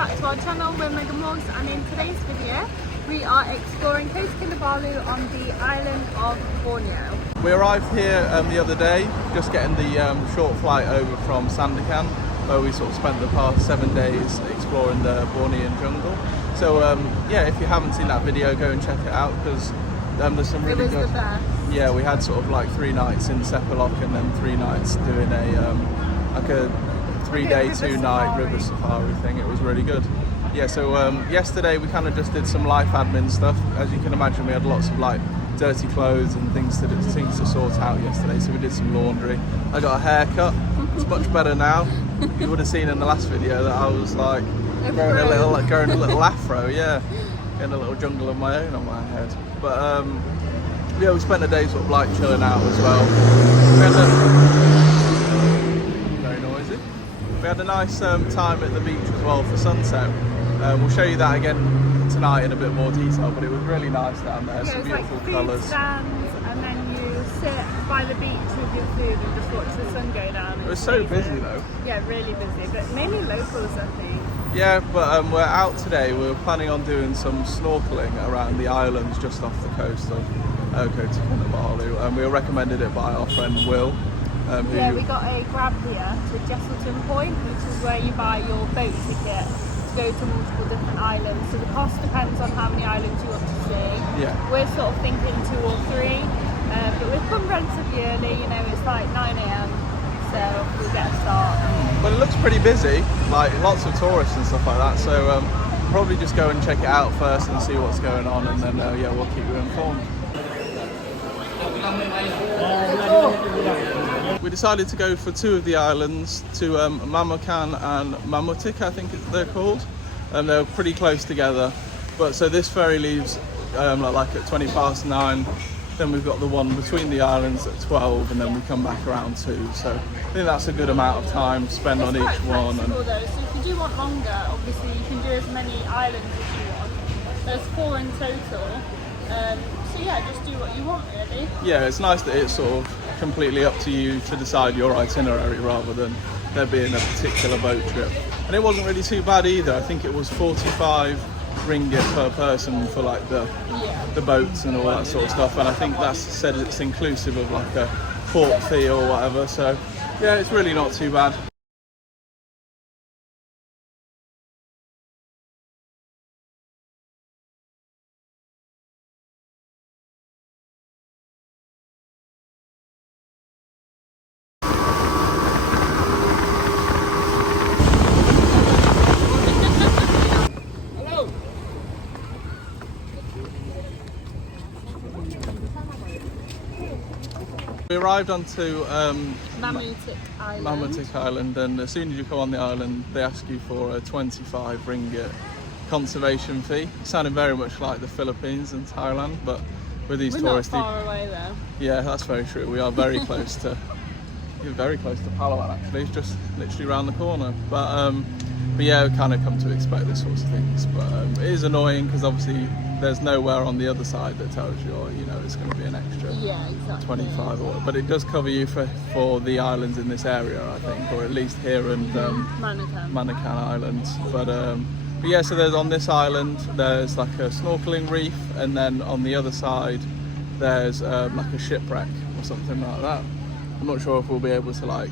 back to our channel. We're Mega Mogs, and in today's video we are exploring Kota Kinabalu on the island of Borneo. We arrived here the other day, just getting the short flight over from Sandakan, where we sort of spent the past 7 days exploring the Bornean jungle. So yeah, if you haven't seen that video, go and check it out, because there's some really good. The best. Yeah, we had sort of like 3 nights in Sepalok and then 3 nights doing a like a 3-day, 2-night river safari thing. It was really good. Yeah, so yesterday we kind of just did some life admin stuff. As you can imagine, we had lots of like dirty clothes and things to sort out yesterday, so we did some laundry. I got a haircut. It's much better now. You would have seen in the last video that I was like growing a little afro, yeah, getting a little jungle of my own on my head. But yeah, we spent a day sort of like chilling out as well. Very noisy. We had a nice time at the beach as well for sunset. We'll show you that again tonight in a bit more detail, but it was really nice down there. Yeah, some beautiful like colours. Stands, and then you sit by the beach with your food and just watch the sun go down. It was so busy though. Yeah, really busy, but mainly locals, I think. Yeah, but we're out today. We're planning on doing some snorkelling around the islands just off the coast of Kota Kinabalu, and we were recommended it by our friend Will. Yeah, we got a grab here to Jesselton Point, which is where you buy your boat ticket to go to multiple different islands. So the cost depends on how many islands you want to see. Yeah. We're sort of thinking 2 or 3, but we've come relatively early, you know, it's like 9 AM, so we'll get a start. But it looks pretty busy, like lots of tourists and stuff like that, so probably just go and check it out first and see what's going on, and then yeah, we'll keep you informed. We decided to go for 2 of the islands, to Mamakan and Mamutik, I think they're called. They're pretty close together, but so this ferry leaves like at 9:20. Then we've got the one between the islands at 12, and then we come back around 2. So I think that's a good amount of time to spend on each one. And though, so if you do want longer, obviously you can do as many islands as you want. There's 4 in total. So yeah, just do what you want, really. Yeah, it's nice that it's sort of completely up to you to decide your itinerary rather than there being a particular boat trip. And it wasn't really too bad either. I think it was 45 ringgit per person for like the boats and all that sort of stuff, and I think that's said it's inclusive of like a port fee or whatever, so yeah, it's really not too bad. We arrived onto Mamutik Island, and as soon as you come on the island, they ask you for a 25 ringgit conservation fee. It sounded very much like the Philippines and Thailand, but with these touristy. We're not far away though. Yeah, that's very true. We are very close to. You're very close to Palawan actually. It's just literally around the corner. But yeah, we kind of come to expect this sorts of things. But it is annoying because obviously there's nowhere on the other side that tells you, you know, it's going to be an extra 25 or, but it does cover you for the islands in this area, I think, or at least here and Manakan Islands. But yeah, so there's on this island there's like a snorkelling reef, and then on the other side there's like a shipwreck or something like that. I'm not sure if we'll be able to like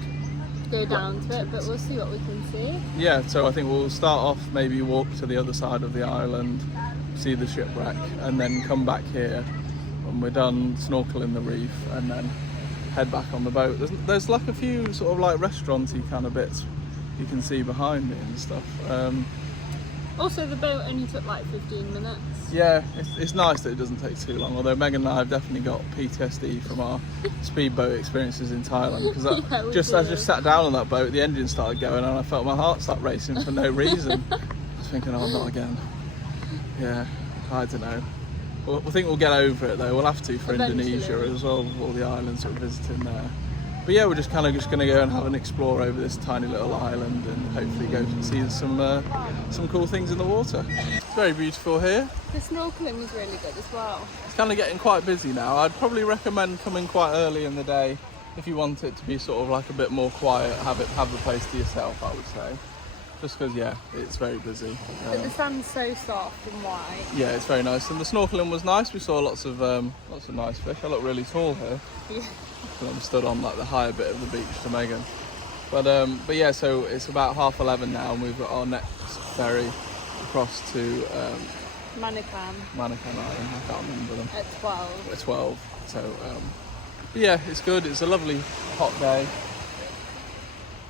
go down to it, but we'll see what we can see. Yeah, so I think we'll start off, maybe walk to the other side of the island, see the shipwreck, and then come back here when we're done snorkeling the reef, and then head back on the boat. There's like a few sort of like restaurant-y kind of bits you can see behind me and stuff. Also, the boat only took like 15 minutes. Yeah, it's nice that it doesn't take too long, although Megan and I have definitely got PTSD from our speedboat experiences in Thailand, because I just sat down on that boat, the engine started going, and I felt my heart start racing for no reason. I was thinking, oh, not again. Yeah, I don't know. I think we'll get over it though. We'll have to for eventually. Indonesia as well, with all the islands we're visiting there. But yeah, we're just going to go and have an explore over this tiny little island, and hopefully go and see some cool things in the water. It's very beautiful here. The snorkelling was really good as well. It's kind of getting quite busy now. I'd probably recommend coming quite early in the day if you want it to be sort of like a bit more quiet, have the place to yourself, I would say. just because it's very busy. But the sand's so soft and white. Yeah, it's very nice, and the snorkeling was nice. We saw lots of nice fish. I look really tall here. Yeah. I'm stood on like the higher bit of the beach to Megan. But yeah, so it's about 11:30 now, and we've got our next ferry across to Manukam. Manukam Island. I can't remember them. At 12. At 12. So yeah, it's good. It's a lovely hot day.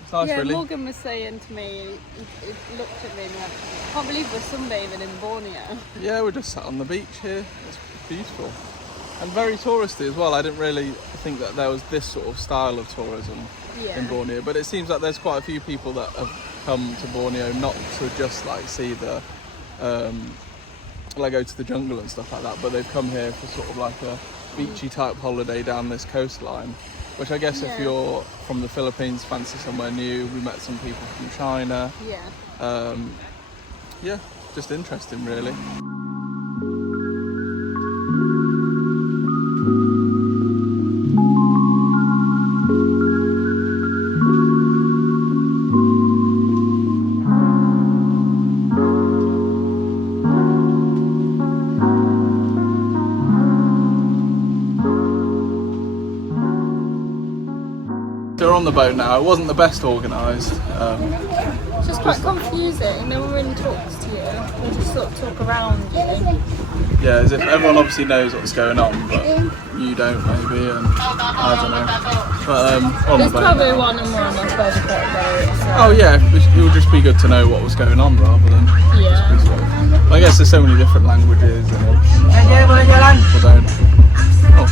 It's nice, really. Morgan was saying to me, he looked at me and went, I can't believe we're sunbathing in Borneo. Yeah, we're just sat on the beach here. It's beautiful. And very touristy as well. I didn't really think that there was this sort of style of tourism in Borneo, but it seems like there's quite a few people that have come to Borneo not to just like see the like go to the jungle and stuff like that, but they've come here for sort of like a beachy type holiday down this coastline, which I guess if you're from the Philippines, fancy somewhere new. We met some people from China. Just interesting, really. We're on the boat now. It wasn't the best organised. It's just quite confusing. No one really talks to you. They just sort of talk around you. Yeah, as if everyone obviously knows what's going on, but you don't maybe, and I don't know. But on There's the boat probably now. one and more on the boat. So. Oh yeah, it would just be good to know what was going on rather than just be sort of, I guess there's so many different languages and people don't. Oh,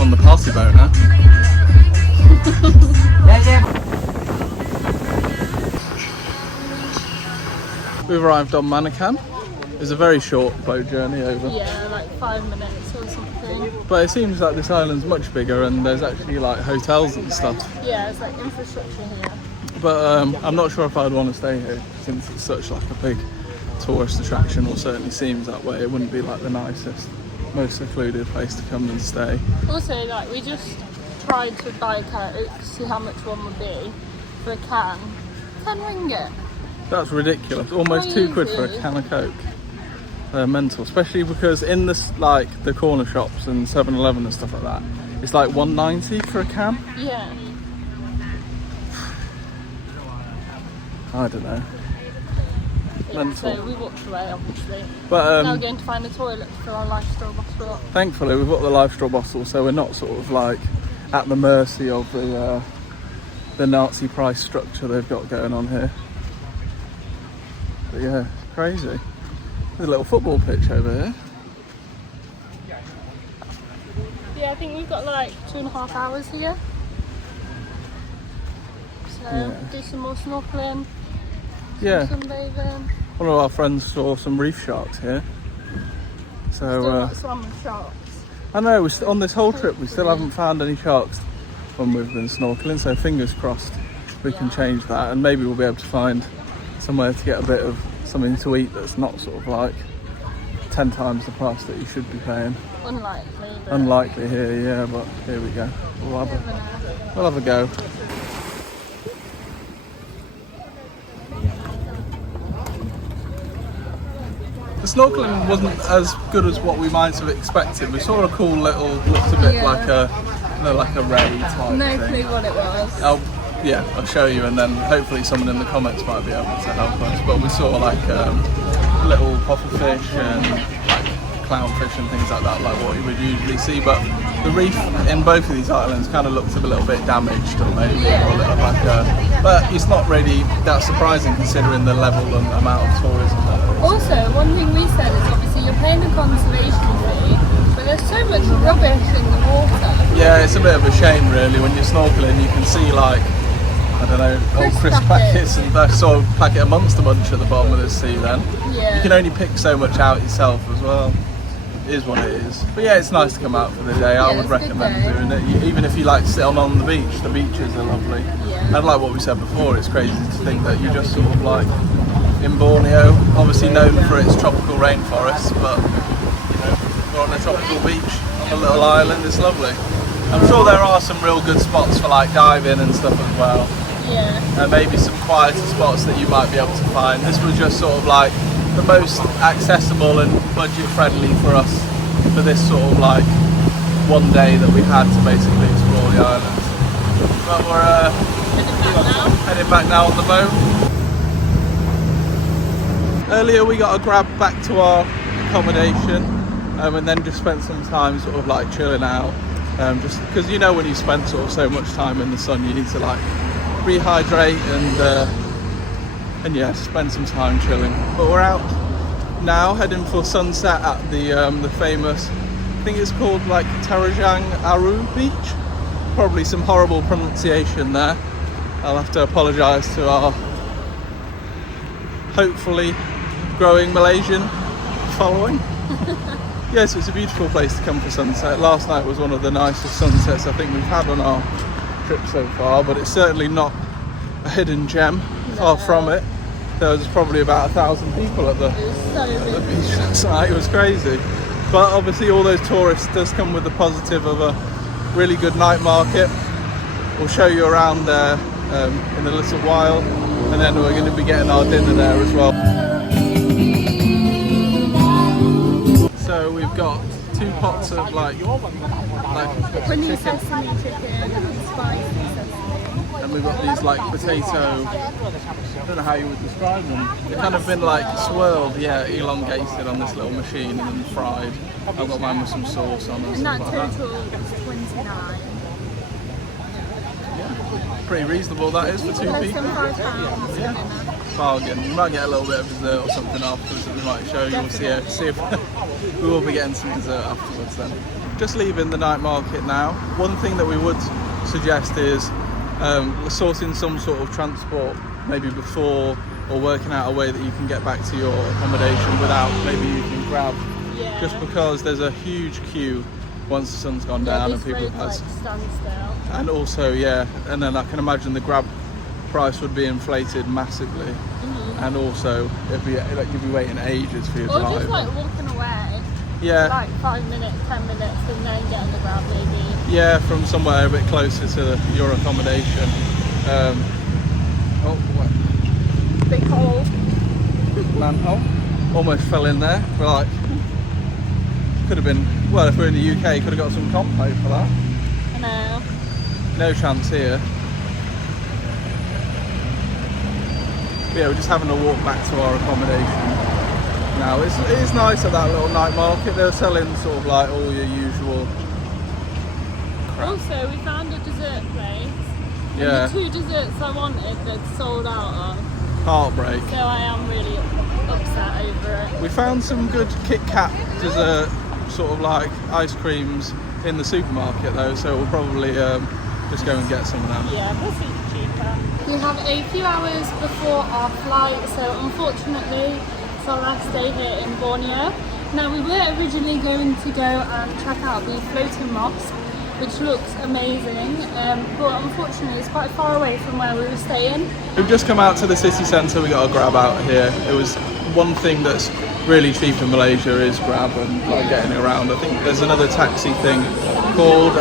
on the party boat now. We've arrived on Manukam. It's a very short boat journey over. Yeah, like 5 minutes or something. But it seems like this island's much bigger and there's actually like hotels and stuff. Yeah, it's like infrastructure here. But I'm not sure if I'd want to stay here since it's such like a big tourist attraction, or certainly seems that way. It wouldn't be like the nicest, most secluded place to come and stay. Also, like we just tried to buy a Coke, see how much one would be for a can. 10 ringgit. That's ridiculous. Almost £2 for a can of Coke. They're mental, especially because in this like the corner shops and 7-Eleven and stuff like that, it's like $1.90 for a can. Yeah. I don't know. Mental. So we walked away, obviously. But now we're going to find a toilet to fill our life straw bottle up. Thankfully, we've got the life straw bottle, so we're not sort of like at the mercy of the Nazi price structure they've got going on here. But yeah, it's crazy. There's a little football pitch over here. Yeah, I think we've got like 2.5 hours here. So do some more snorkeling. Yeah. Sunbathing. One of our friends saw some reef sharks here. So Still not salmon sharks. I know, on this whole trip we still haven't found any sharks when we've been snorkeling, so fingers crossed we can change that, and maybe we'll be able to find somewhere to get a bit of something to eat that's not sort of like 10 times the price that you should be paying. Unlikely. But Unlikely here, yeah, but here we go. We'll have a go. The snorkeling wasn't as good as what we might have expected. We saw a cool little, looked a bit like a ray type no thing. clue what it was. I'll show you, and then hopefully someone in the comments might be able to help us. But we saw like little pufferfish and like clownfish and things like that, like what you would usually see. But the reef in both of these islands kind of looks a little bit damaged, or maybe or a little like but it's not really that surprising considering the level and amount of tourism. Also, one thing we said is obviously you're paying a conservation fee, but there's so much rubbish in the water. Yeah, it's a bit of a shame really. When you're snorkeling, you can see like, I don't know, old crisp packets and that sort of packet amongst a bunch at the bottom of the sea then. Yeah. You can only pick so much out yourself as well. It is what it is. But yeah, it's nice to come out for the day. I would recommend doing it. Even if you like to sit on the beaches are lovely. Yeah. And like what we said before, it's crazy to think that you just sort of like in Borneo, obviously known for its tropical rainforests, but you know, we're on a tropical beach on a little island. It's lovely. I'm sure there are some real good spots for like diving and stuff as well. Yeah. and maybe some quieter spots that you might be able to find. This was just sort of like the most accessible and budget friendly for us for this sort of like one day that we had to basically explore the islands. But we're heading back now on the boat. Earlier we got a grab back to our accommodation and then just spent some time sort of like chilling out, just because you know when you spend sort of so much time in the sun you need to like rehydrate and yeah, spend some time chilling. But we're out now heading for sunset at the famous, I think it's called like Tarajang Aru beach. Probably some horrible pronunciation there. I'll have to apologise to our hopefully growing Malaysian following. Yes, it's a beautiful place to come for sunset. Last night was one of the nicest sunsets I think we've had on our trip so far, but it's certainly not a hidden gem. Far from it. There was probably about 1,000 people at the beach last night. It was crazy. But obviously all those tourists does come with the positive of a really good night market. We'll show you around there in a little while, and then we're going to be getting our dinner there as well. So we've got 2 pots of like Honey sesame chicken and spicy sesame. and we've got these like potato, I don't know how you would describe them. They've kind of been like swirled, yeah, elongated on this little machine and then fried. I've got mine with some sauce on and And that stuff like that. total is 29. Pretty reasonable that is for 2 Less people. than £5. Yeah. Bargain. We might get a little bit of dessert or something afterwards that we might show you. We'll see if we will be getting some dessert afterwards then. Just leaving the night market now. One thing that we would suggest is sorting some sort of transport maybe before, or working out a way that you can get back to your accommodation without maybe using Grab. Yeah. Just because there's a huge queue once the sun's gone down and people have like standstill. and also and then I can imagine the Grab price would be inflated massively. And also it'd be like you'd be waiting ages for your Or driver. just like walking away. Yeah. Like 5 minutes, 10 minutes, and then get on the Grab maybe. Yeah, from somewhere a bit closer to your accommodation. What? Big hole. Manhole. Almost fell in there. We're like, could have been, well, if we're in the UK, could have got some compo for that. I know. No chance here. But yeah, we're just having a walk back to our accommodation now. It is nice at that little night market. They're selling sort of like all your usual crap. Also, we found a dessert place. Yeah. And the 2 desserts I wanted, they'd sold out of. Heartbreak. So I am really upset over it. We found some good Kit Kat dessert, sort of like ice creams in the supermarket though, so we'll probably just go and get some of them. Yeah, plus it's cheaper. We have a few hours before our flight, so unfortunately it's our last day here in Borneo. Now we were originally going to go and check out the floating mosque, which looks amazing, but unfortunately it's quite far away from where we were staying. We've just come out to the city centre. We got a Grab out here. It was one thing that's really cheap in Malaysia is Grab and like getting around. I think there's another taxi thing called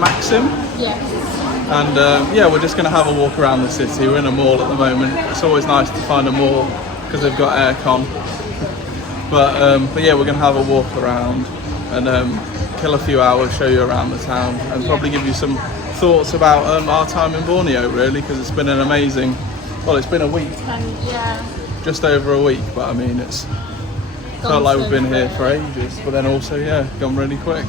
Maxim. Yes. And yeah, we're just going to have a walk around the city. We're in a mall at the moment. It's always nice to find a mall because they've got aircon. But yeah, we're going to have a walk around and kill a few hours, show you around the town, and probably give you some thoughts about our time in Borneo, really, because it's been an amazing, well, it's been a week. Yeah. Just over a week, but I mean, it's felt like we've been here for ages, but then also, yeah, gone really quick.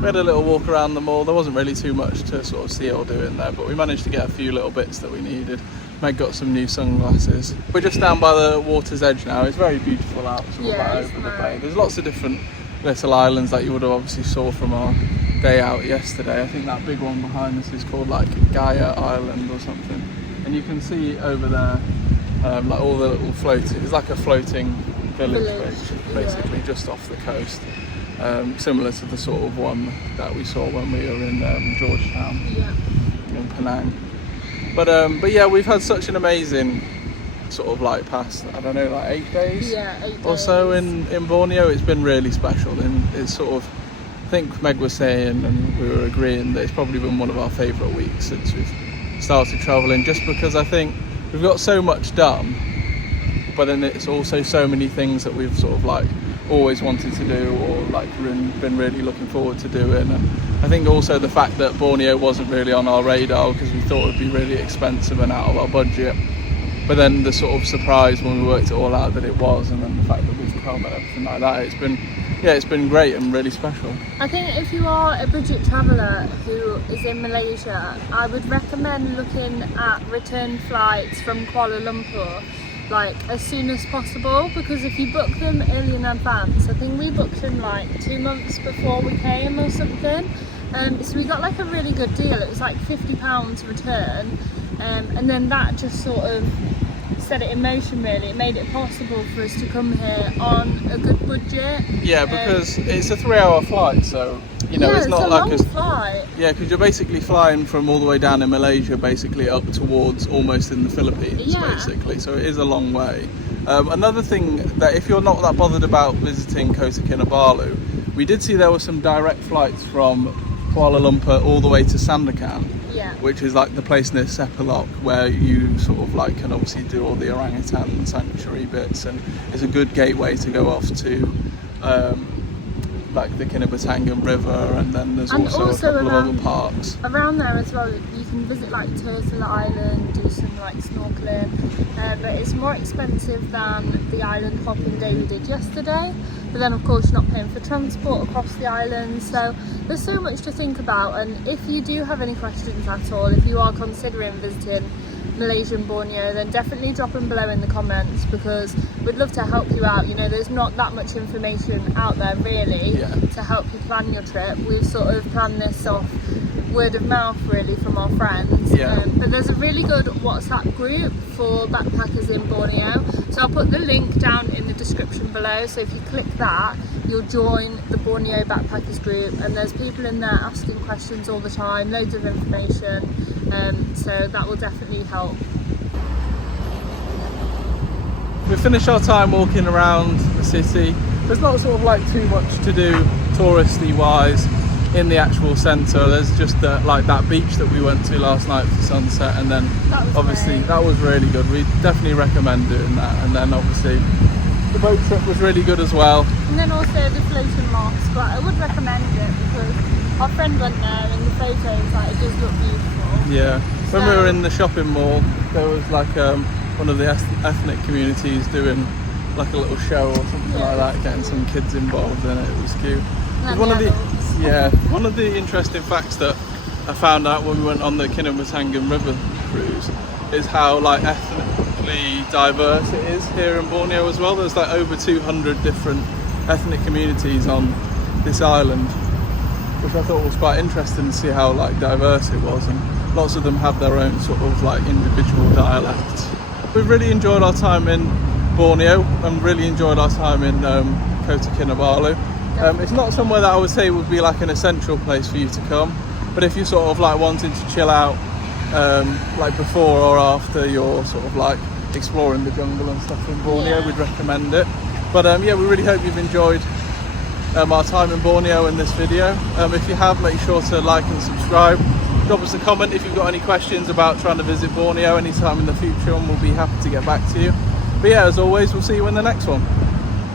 We had a little walk around the mall. There wasn't really too much to sort of see or do in there, but we managed to get a few little bits that we needed. Meg got some new sunglasses. We're just down by the water's edge now. It's very beautiful out sort of like over the bay. There's lots of different little islands that you would have obviously saw from our day out yesterday. I think that big one behind us is called like Gaia Island or something. And you can see over there like all the little floating, it's like a floating village. Basically just off the coast. Similar to the sort of one that we saw when we were in Georgetown, in Penang. But yeah, we've had such an amazing sort of like past, I don't know, like 8 days, Yeah, 8 days or so in Borneo. It's been really special, and it's sort of, I think Meg was saying, and we were agreeing, that it's probably been one of our favourite weeks since we've started travelling, just because I think we've got so much done, but then it's also so many things that we've sort of like always wanted to do, or like been really looking forward to doing. And I think also the fact that Borneo wasn't really on our radar because we thought it would be really expensive and out of our budget, but then the sort of surprise when we worked it all out that it was, and then the fact that we've come and everything like that, it's been great and really special. I think if you are a budget traveller who is in Malaysia, I would recommend looking at return flights from Kuala Lumpur like as soon as possible, because if you book them early in advance, I think we booked them like 2 months before we came or something, so we got like a really good deal. It was like £50 return, and then that just sort of set it in motion really. It made it possible for us to come here on a good budget. Yeah, because it's a 3-hour flight, so you know, it's not like a flight. Yeah, because you're basically flying from all the way down in Malaysia, basically up towards almost in the Philippines, basically. So it is a long way. Another thing, that if you're not that bothered about visiting Kota Kinabalu, we did see there were some direct flights from Kuala Lumpur all the way to Sandakan, which is like the place near Sepilok where you sort of like can obviously do all the orangutan sanctuary bits, and it's a good gateway to go off to like the Kinabalu River, and then there's also a couple of other parks around there as well. You can visit like Turtle Island, do some like snorkelling, but it's more expensive than the island hopping day we did yesterday. But then of course you're not paying for transport across the island, so there's so much to think about. And if you do have any questions at all, if you are considering visiting Malaysian Borneo, then definitely drop them below in the comments, because we'd love to help you out. You know, there's not that much information out there really to help you plan your trip. We've sort of planned this off word of mouth really from our friends, but there's a really good WhatsApp group for backpackers in Borneo, so I'll put the link down in the description below. So if you click that, you'll join the Borneo backpackers group, and there's people in there asking questions all the time, loads of information, so that will definitely help. We finished our time walking around the city. There's not sort of like too much to do touristy wise in the actual centre. There's just like that beach that we went to last night for sunset, and then obviously that was really good. We definitely recommend doing that. And then obviously the boat trip was really good as well. And then also the floating mosque, but I would recommend it because our friend went there and the photos, like, it does look beautiful. Yeah, when we were in the shopping mall, there was like one of the ethnic communities doing like a little show or something like that, getting some kids involved in it. It was cute. One of the interesting facts that I found out when we went on the Kinabalu River cruise is how like ethnically diverse it is here in Borneo as well. There's like over 200 different ethnic communities on this island, which I thought was quite interesting to see how like diverse it was, and lots of them have their own sort of like individual dialects. We've really enjoyed our time in Borneo and really enjoyed our time in Kota Kinabalu. It's not somewhere that I would say would be like an essential place for you to come, but if you sort of like wanted to chill out like before or after you're sort of like exploring the jungle and stuff in Borneo, we'd recommend it. But we really hope you've enjoyed our time in Borneo in this video. If you have, make sure to like and subscribe. Drop us a comment if you've got any questions about trying to visit Borneo anytime in the future, and we'll be happy to get back to you. But yeah, as always, we'll see you in the next one.